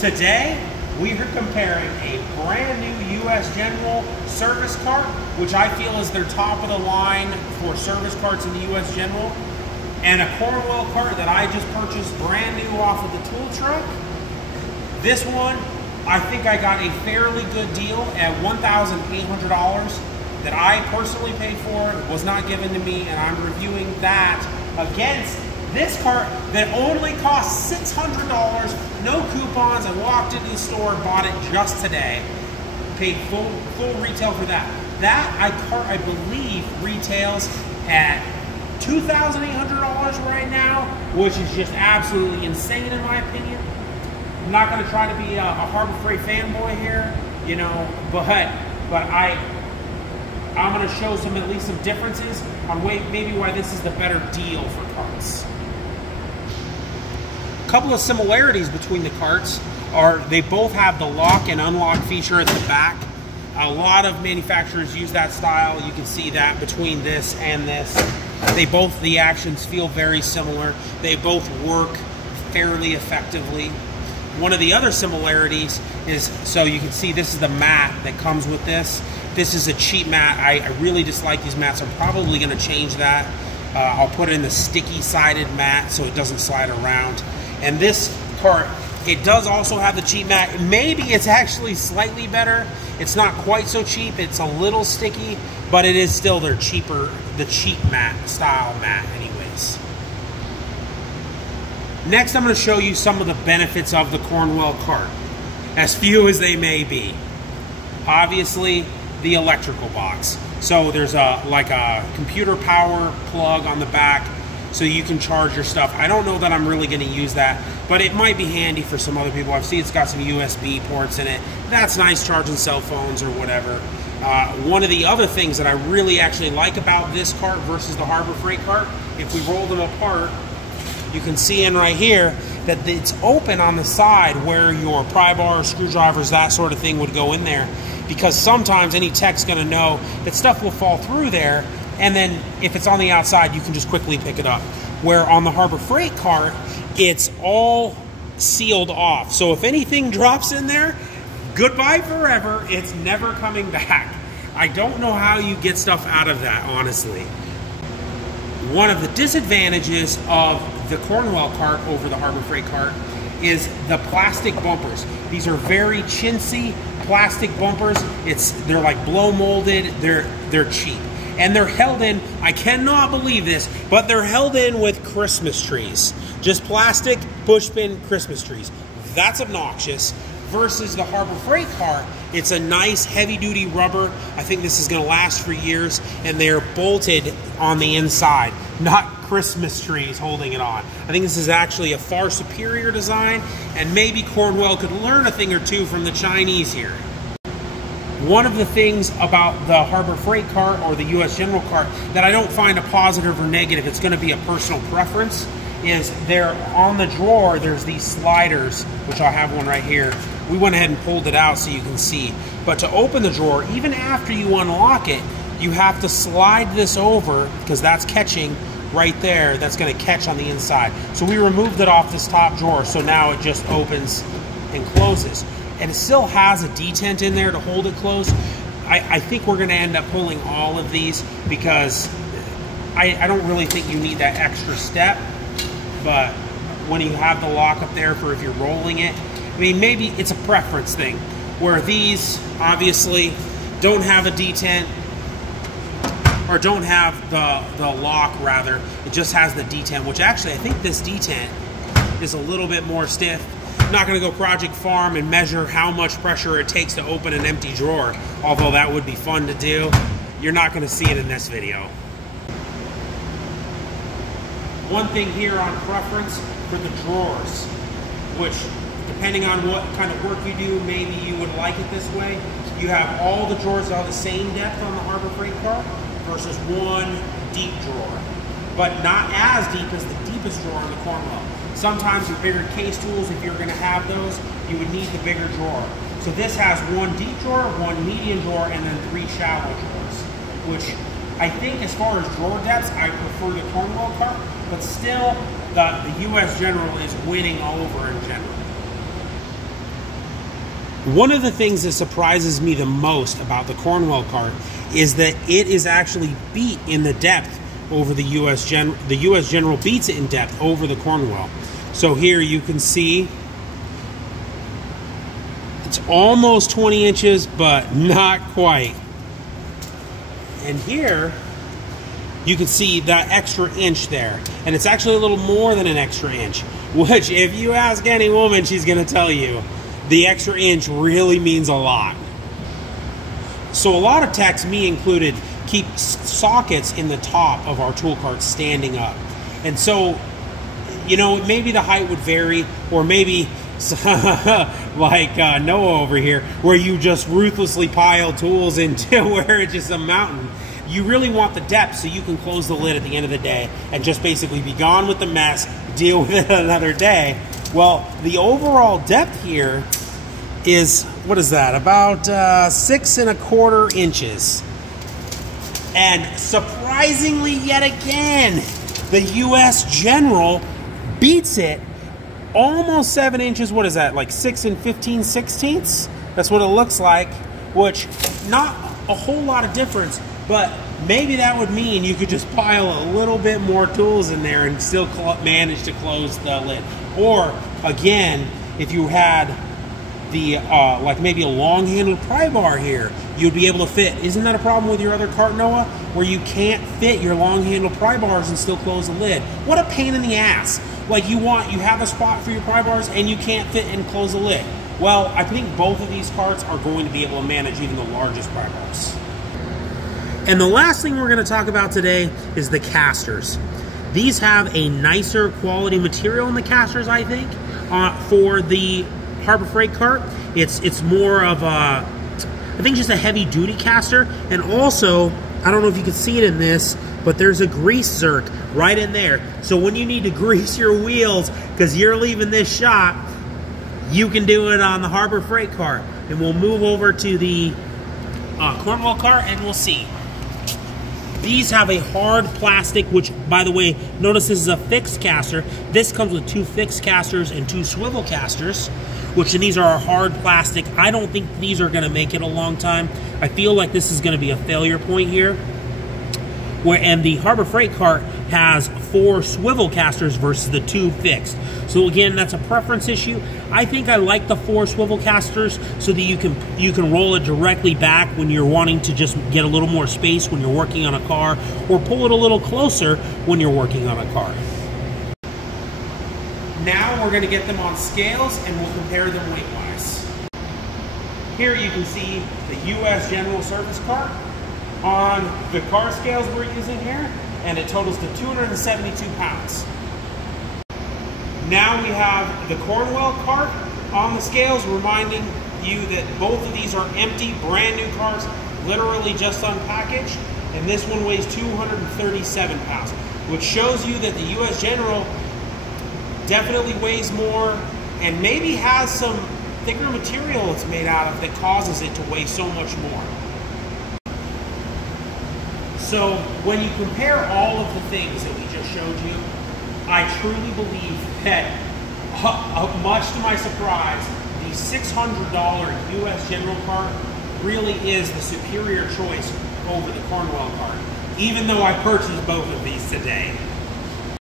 Today, we are comparing a brand new US General service cart, which I feel is their top of the line for service carts in the US General, and a Cornwell cart that I just purchased brand new off of the tool truck. This one, I think I got a fairly good deal at $1,800 that I personally paid for. It was not given to me, and I'm reviewing that against this cart that only cost $600, no coupons. I walked into the store, bought it just today, paid full retail for that. That cart, I believe, retails at $2,800 right now, which is just absolutely insane in my opinion. I'm not going to try to be a Harbor Freight fanboy here, you know, but I'm going to show at least some differences on maybe why this is the better deal for carts. A couple of similarities between the carts are they both have the lock and unlock feature at the back. A lot of manufacturers use that style. You can see that between this and this. The actions feel very similar. They both work fairly effectively. One of the other similarities is, so you can see this is the mat that comes with this. This is a cheap mat. I really dislike these mats. I'm probably going to change that. I'll put in the sticky sided mat so it doesn't slide around. And this cart, it does also have the cheap mat. Maybe it's actually slightly better. It's not quite so cheap. It's a little sticky, but it is still the cheap mat style mat anyways. Next, I'm going to show you some of the benefits of the Cornwell cart, as few as they may be. Obviously, the electrical box. So there's like a computer power plug on the back so you can charge your stuff. I don't know that I'm really going to use that, but it might be handy for some other people. I've seen it's got some USB ports in it. That's nice, charging cell phones or whatever. One of the other things that I really actually like about this cart versus the Harbor Freight cart, if we roll them apart, you can see in right here that it's open on the side where your pry bar, screwdrivers, that sort of thing would go in there, because sometimes any tech's going to know that stuff will fall through there, and then if it's on the outside, you can just quickly pick it up. Where on the Harbor Freight cart, it's all sealed off. So if anything drops in there, goodbye forever. It's never coming back. I don't know how you get stuff out of that, honestly. One of the disadvantages of the Cornwell cart over the Harbor Freight cart is the plastic bumpers. These are very chintzy plastic bumpers. They're like blow molded. They're cheap. And they're held in, I cannot believe this, but they're held in with Christmas trees. Just plastic pushpin Christmas trees. That's obnoxious. Versus the Harbor Freight cart, it's a nice heavy-duty rubber. I think this is going to last for years, and they're bolted on the inside, not Christmas trees holding it on. I think this is actually a far superior design, and maybe Cornwell could learn a thing or two from the Chinese here. One of the things about the Harbor Freight cart or the US General cart that I don't find a positive or negative, it's going to be a personal preference, is there on the drawer, there's these sliders, which I'll have one right here. We went ahead and pulled it out so you can see. But to open the drawer, even after you unlock it, you have to slide this over, because that's catching right there. That's going to catch on the inside. So we removed it off this top drawer, so now it just opens and closes. And it still has a detent in there to hold it closed. I think we're going to end up pulling all of these, because I don't really think you need that extra step. But when you have the lock up there for if you're rolling it, I mean, maybe it's a preference thing, where these obviously don't have a detent, or don't have the lock rather. It just has the detent, which actually I think this detent is a little bit more stiff. I'm not going to go Project Farm and measure how much pressure it takes to open an empty drawer, although that would be fun to do. You're not going to see it in this video. One thing here on preference for the drawers, which depending on what kind of work you do, maybe you would like it this way. You have all the drawers are the same depth on the Harbor Freight cart versus one deep drawer, but not as deep as the deepest drawer in the Cornwell. Sometimes with bigger case tools, if you're going to have those, you would need the bigger drawer. So this has one deep drawer, one medium drawer, and then 3 shallow drawers, which I think as far as drawer depths, I prefer the Cornwell cart, but still the US General is winning over in general. One of the things that surprises me the most about the Cornwell cart is that it is actually beat in the depth over the US General. The US General beats it in depth over the Cornwell. So here you can see it's almost 20 inches, but not quite. And here you can see that extra inch there. And it's actually a little more than an extra inch, which if you ask any woman, she's gonna tell you the extra inch really means a lot. So a lot of techs, me included, keep sockets in the top of our tool cart standing up. And so, you know, maybe the height would vary, or maybe like Noah over here, where you just ruthlessly pile tools into where it's just a mountain. You really want the depth so you can close the lid at the end of the day and just basically be gone with the mess, deal with it another day. Well, the overall depth here is, what is that, about 6 1/4 inches. And surprisingly, yet again, the US General beats it almost 7 inches. What is that, like 6 15/16? That's what it looks like, which not a whole lot of difference, but maybe that would mean you could just pile a little bit more tools in there and still manage to close the lid. Or again, if you had the like maybe a long-handled pry bar here, you'd be able to fit. Isn't that a problem with your other cart, Noah, where you can't fit your long-handled pry bars and still close the lid? What a pain in the ass. Like you have a spot for your pry bars and you can't fit and close the lid. Well, I think both of these carts are going to be able to manage even the largest pry bars. And the last thing we're going to talk about today is the casters. These have a nicer quality material in the casters, I think, for the Harbor Freight cart. It's more of a, I think, just a heavy duty caster. And also, I don't know if you can see it in this, but there's a grease zerk right in there. So when you need to grease your wheels because you're leaving this shop, you can do it on the Harbor Freight cart. And we'll move over to the Cornwell cart and we'll see. These have a hard plastic, which, by the way, notice this is a fixed caster. This comes with 2 fixed casters and 2 swivel casters, which these are a hard plastic. I don't think these are going to make it a long time. I feel like this is going to be a failure point here. And the Harbor Freight cart has 4 swivel casters versus the 2 fixed. So again, that's a preference issue. I think I like the 4 swivel casters so that you can roll it directly back when you're wanting to just get a little more space when you're working on a car, or pull it a little closer when you're working on a car. Now we're going to get them on scales and we'll compare them weight-wise. Here you can see the US General Service cart on the car scales we're using here, and it totals to 272 pounds. Now we have the Cornwell cart on the scales, reminding you that both of these are empty, brand new carts, literally just unpackaged, and this one weighs 237 pounds, which shows you that the US General definitely weighs more and maybe has some thicker material it's made out of that causes it to weigh so much more. So when you compare all of the things that we just showed you, I truly believe that, much to my surprise, the $600 US General cart really is the superior choice over the Cornwell cart, even though I purchased both of these today.